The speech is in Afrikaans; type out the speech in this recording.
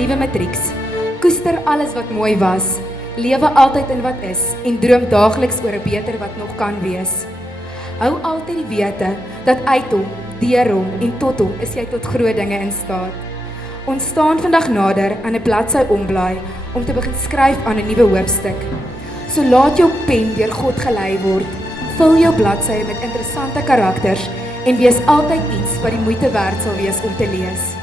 Liewe Matrieks, koester alles wat mooi was, lewe altyd in wat is en droom daagliks oor 'n beter wat nog kan wees. Hou altyd die wete dat uit hom, deur hom en tot hom is jy tot groot dinge in staat. Ons staan vandag nader aan 'n bladsy omblaai om te begin skryf aan 'n nuwe hoofstuk. So laat jou pen deur God gelei word, vul jou bladsye met interessante karakters en wees altyd iets wat die moeite werd sal wees om te lees.